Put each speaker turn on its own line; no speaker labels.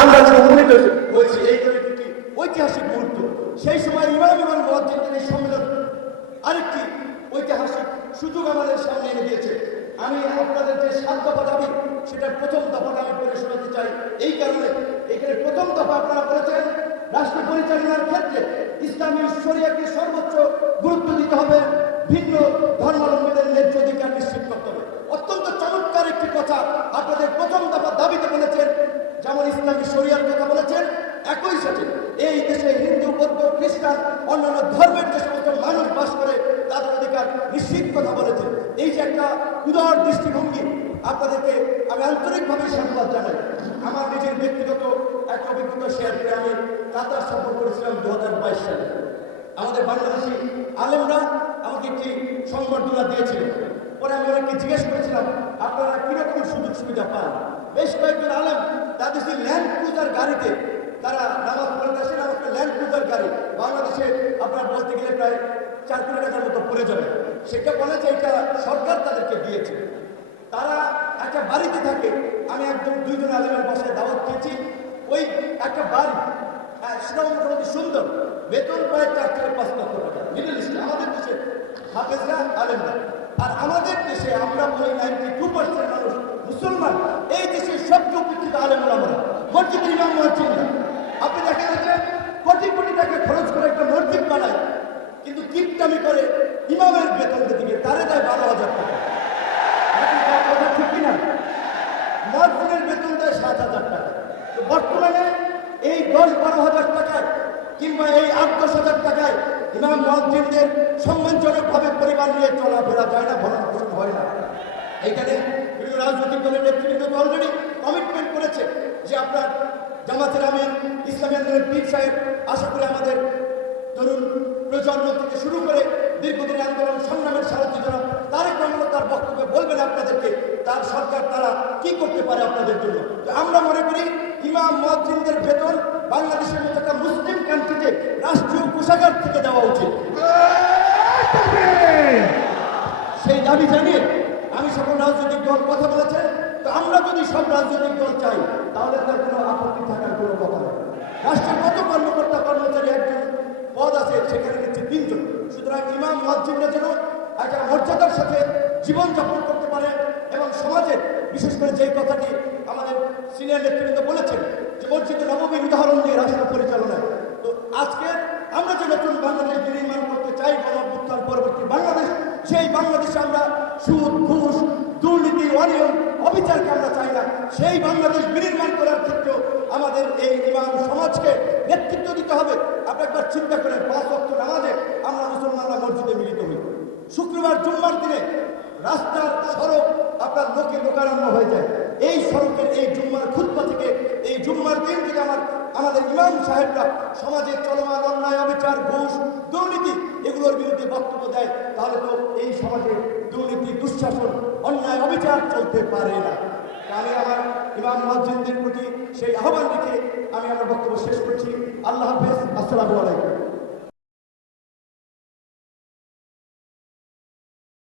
আমরা যদি উপনীত হয়েছি এই কমিটিটি ঐতিহাসিক গুরুত্ব সেই সময় ইমাম এবং মসজিদের এই সম্মেলন আরেকটি ঐতিহাসিক সুযোগ আমাদের সামনে এনে দিয়েছে। আমি আপনাদের যে সাত দফা দাবি সেটার প্রথম দফাটা আমি পড়ে শোনাতে চাই। এই কারণে এখানে প্রথম দফা আপনারা বলেছেন রাষ্ট্র পরিচালনার ক্ষেত্রে ইসলামী শরিয়াকে সর্বোচ্চ গুরুত্ব দিতে হবে ভিন্ন ধর্মাবলম্বীদের ন্যায্য অধিকার নিশ্চিত করতে হবে। অত্যন্ত চমৎকার একটি কথা আপনাদের প্রথম দফা দাবিতে বলেছেন যেমন ইসলামী শরিয়ার কথা বলেছেন, একই সাথে এই দেশে হিন্দু, বৌদ্ধ, খ্রিস্টান, অন্যান্য ধর্মের যে সমস্ত মানুষ বাস করে, তাদের অধিকার নিশ্চিত কথা বলেছেন। এই যে একটা উদার দৃষ্টিভঙ্গি আপনাদেরকে আমি আন্তরিকভাবে সাধুবাদ জানাই। আমার নিজের ব্যক্তিগত এক অভিজ্ঞতা শেয়ার করে আমি কাতার সফর করেছিলাম দু হাজার বাইশ সালে। আমাদের বাংলাদেশি আলেমরা আমাকে একটি সংবর্ধনা দিয়েছিল। পরে আমি অনেককে জিজ্ঞেস করেছিলাম, আপনারা কীরকম সুযোগ সুবিধা পান? বেশ কয়েকজন আলেম তাদের সেই ল্যান্ড ক্রুজার গাড়িতে তারা নামাজ পড়তে আসেন আমার একটা ল্যান্ড ক্রুজার গাড়ি বাংলাদেশে আপনার বলতে গেলে প্রায় চার কোটি টাকার মতো পড়ে যাবে। সেটা বলে যে এটা সরকার তাদেরকে দিয়েছে। তারা একটা বাড়িতে থাকে আমি একজন দুইজন আলেমের বাসায় দাওয়াত খেয়েছি ওই একটা বাড়ি হ্যাঁ, সেটাও মোটামুটি সুন্দর। বেতন প্রায় চার থেকে পাঁচ লক্ষ টাকা। মিডল ইস্টে আমাদের দেশে হাফেজরা আলেমরা। আর আমাদের দেশে আমরা বলি নাইনটি আলেমরা আমরা মসজিদের ইমাম আপনি দেখা যাচ্ছে কোটি কোটি খরচ করে একটা মসজিদ বানায়, কিন্তু কিপটামি করে ইমামের বেতন দিকে তারে দেয় বারো হাজার টাকা। কথা বেতন দেয় সাত হাজার টাকা। বর্তমানে এই দশ বারো হাজার টাকায় কিংবা এই আট দশ হাজার টাকায় ইমাম মসজিদদের সম্মানজনকভাবে পরিবার নিয়ে চলাফেরা যায় না ভরণ পোষণ হয় না। এখানে বিভিন্ন রাজনৈতিক দলের নেতৃবৃন্দ তো অলরেডি কমিটমেন্ট করেছে যে আপনার জামাতের আমির ইসলামী আন্দোলনের পীর সাহেব আশা করি আমাদের তরুণ প্রজন্ম থেকে শুরু করে দীর্ঘদিন আন্দোলন সংগ্রামের সারথি জনাব তারেক রহমান তার বক্তব্যে বলবেন আপনাদেরকে তার সরকার তারা কি করতে পারে আপনাদের জন্য? তো আমরা মনে করি ইমাম মহাজিনদের বেতন বাংলাদেশের মতো একটা মুসলিম কান্ট্রিতে রাষ্ট্রীয় কোষাগার থেকে দেওয়া উচিত। সেই দাবি জানিয়ে আমি সকল রাজনৈতিক দল কথা যদি সব রাজনৈতিক দল চাই, তাহলে তার কোনো আপত্তি থাকার কোনো কথা নেই। রাষ্ট্রের কত কর্মকর্তা, কর্মচারী একজন পদ আছে, সেখানে নিচ্ছে তিনজন। সুতরাং ইমাম মসজিদরা যেন একটা মর্যাদার সাথে জীবনযাপন করতে পারে এবং সমাজে, বিশেষ করে যেই কথাটি আমাদের সিনিয়র নেতৃবৃন্দ বলেছেন, যে মসজিদে নবমীর উদাহরণ দিয়ে রাষ্ট্র পরিচালনায় তো আজকে আমরা যে নতুন বাংলাদেশ বিনির্মাণ করতে চাই, গণঅভ্যুত্থান পরবর্তী বাংলাদেশ, সেই বাংলাদেশে আমরা সুদ, ঘুষ, দুর্নীতি, অনিয়ম অবিচারকে আমরা চাই না। সেই বাংলাদেশ বিনির্মাণ করার ক্ষেত্রেও আমাদের এই ইমাম সমাজকে নেতৃত্ব দিতে হবে। আপনি একবার চিন্তা করেন, পাঁচ অক্ট নামাজে আমরা মুসলমানরা মসজিদে মিলিত হই। শুক্রবার জুম্মার দিনে রাস্তার সড়ক আপনার লোকে লোকারণ্য হয়ে যায়। এই সড়কের এই জুম্মার খুদ্া থেকে, এই জুম্মার দিন থেকে আমার, আমাদের ইমাম সাহেবরা সমাজের চলমান অন্যায়, অবিচার, ঘুষ, দুর্নীতি এগুলোর বিরুদ্ধে বক্তব্য দেয়, তাহলে তো এই সমাজে দুর্নীতি, দুঃশাসন, অন্যায়, অবিচার চলতে পারে না। আমি আমার ইমাম মসজিদদের প্রতি সেই আহ্বান রেখে আমি আমার বক্তব্য শেষ করছি। আল্লাহ হাফেজ, আসসালামু আলাইকুম।